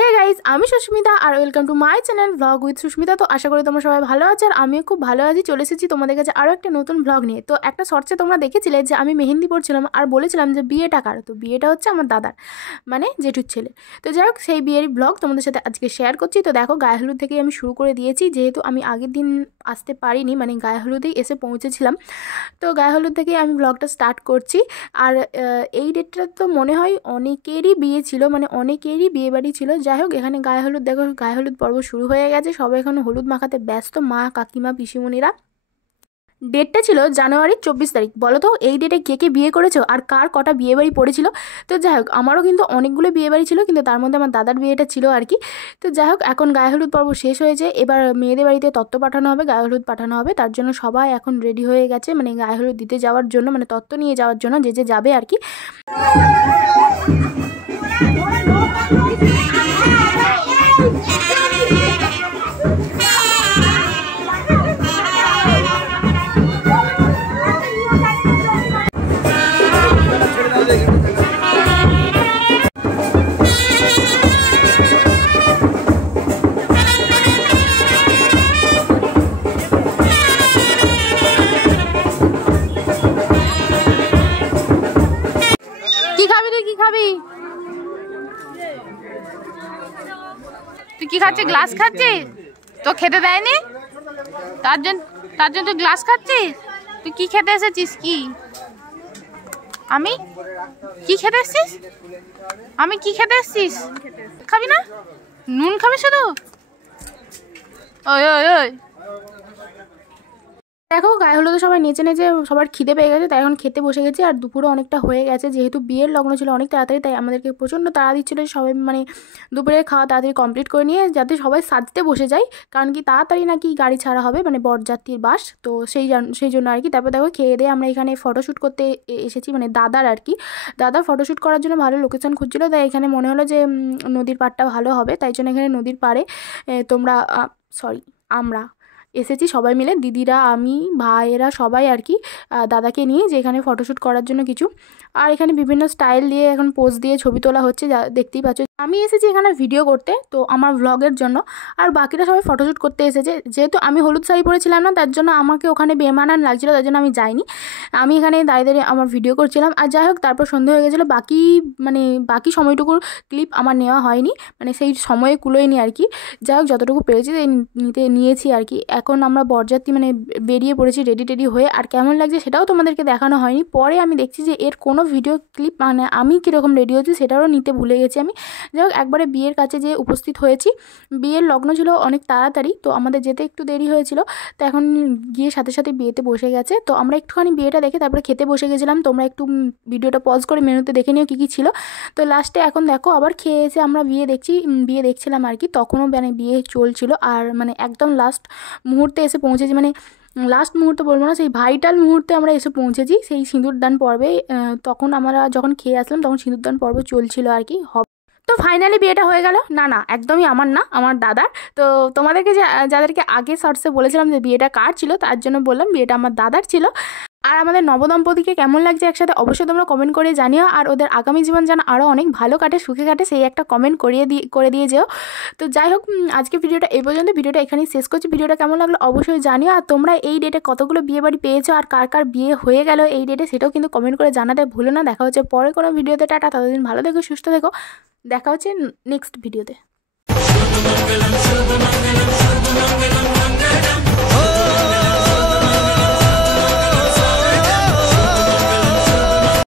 হে guys, আমি সুস্মিতা আর welcome to my channel vlog with Susmita. তো আশা করি তোমরা সবাই ভালো আছো আর আমিও খুব ভালো আছি। চলে এসেছি তোমাদের কাছে আরও একটা নতুন ব্লগ নিয়ে। তো একটা শর্টসে তোমরা দেখেছিলে যে আমি মেহেন্দি পড়ছিলাম আর বলেছিলাম যে বিয়েটা কার। তো বিয়েটা হচ্ছে আমার দাদার, মানে জেঠুর ছেলে। তো যাই হোক, সেই বিয়ের ব্লগ তোমাদের সাথে আজকে শেয়ার করছি। তো দেখো, গায়ে হলুদ থেকেই আমি শুরু করে দিয়েছি, যেহেতু আমি আগের দিন আসতে পারিনি, মানে গায়ে হলুদেই এসে পৌঁছেছিলাম। তো গায়ে হলুদ থেকেই আমি ব্লগটা স্টার্ট করছি। আর এই ডেটটা তো মনে হয় অনেকেরই বিয়ে ছিল, মানে অনেকেরই বিয়ে বাড়ি ছিল। যাই হোক, এখানে গায়ে হলুদ, দেখো গায়ে হলুদ পর্ব শুরু হয়ে গেছে, সবাই এখন হলুদ মাখাতে ব্যস্ত, মা কাকিমা পিসিমণিরা। ডেটটা ছিল জানুয়ারির 24 তারিখ। বলো তো এই ডেটে কে কে বিয়ে করেছো আর কার কটা বিয়ে বাড়ি পড়েছিল। তো যাই হোক, আমারও কিন্তু অনেকগুলো বিয়ে বাড়ি ছিল, কিন্তু তার মধ্যে আমার দাদার বিয়েটা ছিল আর কি। তো যাই হোক, এখন গায়ে হলুদ পর্ব শেষ হয়েছে, এবার মেয়েদের বাড়িতে তত্ত্ব পাঠানো হবে, গায়ে হলুদ পাঠানো হবে। তার জন্য সবাই এখন রেডি হয়ে গেছে, মানে গায়ে হলুদ দিতে যাওয়ার জন্য, মানে তত্ত্ব নিয়ে যাওয়ার জন্য যে যে যাবে আর কি। তুই কি খাচ্ছিস? গ্লাস খাচ্ছিস? তো খেতে দেয়নি, তার জন্য তুই গ্লাস খাচ্ছিস। তুই কি খেতে এসেছিস? কি আমি কি খেতে এসেছিস? আমি কি খেতে এসেছিস? খাবি না? নুন খাবি শুধু? ওই ওই ওই দেখো, গায়ে হলুদে সবাই নেচে নেচে সবার খিদে পেয়ে গেছে, তাই এখন খেতে বসে গেছি। আর দুপুরে অনেকটা হয়ে গেছে, যেহেতু বিয়ের লগ্ন ছিল অনেক তাড়াতাড়ি, তাই আমাদেরকে প্রচণ্ড তাড়া দিচ্ছিলো সবাই, মানে দুপুরের খাওয়া তাড়াতাড়ি কমপ্লিট করে নিয়ে যাতে সবাই সাজতে বসে যায়, কারণ কি তাড়াতাড়ি নাকি গাড়ি ছাড়া হবে, মানে বরযাত্রীর বাস। তো সেই জন্য আর কি। তারপর দেখো, খেয়ে দিয়ে আমরা এখানে ফটোশ্যুট করতে এসেছি, মানে দাদার আর কি। দাদার ফটোশ্যুট করার জন্য ভালো লোকেশন খুঁজছিলো, তাই এখানে মনে হলো যে নদীর পাড়টা ভালো হবে, তাই জন্য এখানে নদীর পাড়ে আমরা এসেছি সবাই মিলে, দিদিরা, আমি, ভাইয়েরা সবাই আর কি, দাদাকে নিয়ে, যে এখানে ফটোশ্যুট করার জন্য কিছু। আর এখানে বিভিন্ন স্টাইল দিয়ে এখন পোজ দিয়ে ছবি তোলা হচ্ছে, যা দেখতেই পাচ্ছ। আমি এসেছি এখানে ভিডিও করতে, তো আমার ভ্লগের জন্য। আর বাকিরা সবাই ফটোশ্যুট করতে এসেছে। যেহেতু আমি হলুদ শাড়ি পরেছিলাম না, তার জন্য আমাকে ওখানে বেমানান লাগছিলো, তার জন্য আমি যাইনি। আমি এখানে দাঁড়িয়ে দাঁড়িয়ে আমার ভিডিও করছিলাম। আর যাই হোক, তারপর সন্ধে হয়ে গেছিলো, বাকি সময়টুকুর ক্লিপ আমার নেওয়া হয়নি, মানে সেই সময়ে কুলোয়নি আর কি। যাই হোক, যতটুকু পেরেছি নিয়েছি আর কি। এখন আমরা বরযাত্রী, মানে বেরিয়ে পড়েছি রেডি হয়ে। আর কেমন লাগছে সেটাও তোমাদেরকে দেখানো হয়নি। পরে আমি দেখছি যে এর কোনো ভিডিও ক্লিপ, মানে আমি কীরকম রেডি হচ্ছি সেটাও নিতে ভুলে গেছি আমি। যাই হোক, একবারে বিয়ের কাছে যেয়ে উপস্থিত হয়েছি। বিয়ের লগ্ন ছিল অনেক তাড়াতাড়ি, তো আমাদের যেতে একটু দেরি হয়েছিল। তো এখন গিয়ে সাথে সাথে বিয়েতে বসে গেছে। তো আমরা একটুখানি বিয়েটা দেখে তারপরে খেতে বসে গেছিলাম। তোমরা একটু ভিডিওটা পজ করে মেনুতে দেখে নিও কী কী ছিল। তো লাস্টে এখন দেখো, আবার খেয়ে এসে আমরা বিয়ে দেখছিলাম আর কি। তখনও মানে বিয়ে চলছিল, আর মানে একদম লাস্ট মুহূর্তে এসে পৌঁছেছি, মানে লাস্ট মুহূর্তে বলবো না, সেই ভাইটাল মুহূর্তে আমরা এসে পৌঁছেছি, সেই সিঁদুরদান পর্বে। তখন আমরা যখন খেয়ে আসলাম তখন সিঁদুরদান পর্ব চলছিল আর কি। তো ফাইনালি বিয়েটা হয়ে গেল। না, একদমই আমার না, আমার দাদার। তো তোমাদেরকে যাদেরকে আগে শর্টসে বলেছিলাম যে বিয়েটা কার ছিল, তার জন্য বললাম বিয়েটা আমার দাদার ছিল। আর আমাদের নবদম্পতিকে কেমন লাগছে একসাথে অবশ্যই তোমরা কমেন্ট করে জানিও। আর ওদের আগামী জীবন যেন আরও অনেক ভালো কাটে, সুখে কাটে, সেই একটা কমেন্ট করে দিয়ে যেও। তো যাই হোক, আজকে ভিডিওটা এই পর্যন্ত। ভিডিওটা এখানেই শেষ করছি। ভিডিওটা কেমন লাগলো অবশ্যই জানিও। আর তোমরা এই ডেটে কতগুলো বিয়ে বাড়ি পেয়েছো আর কার কার বিয়ে হয়ে গেল এই ডেটে, সেটাও কিন্তু কমেন্ট করে জানাতে ভুলো না। দেখা হচ্ছে পরে কোনো ভিডিওতে। টাটা, ততদিন ভালো থেকো, সুস্থ থেকো। দেখা হচ্ছে নেক্সট ভিডিওতে।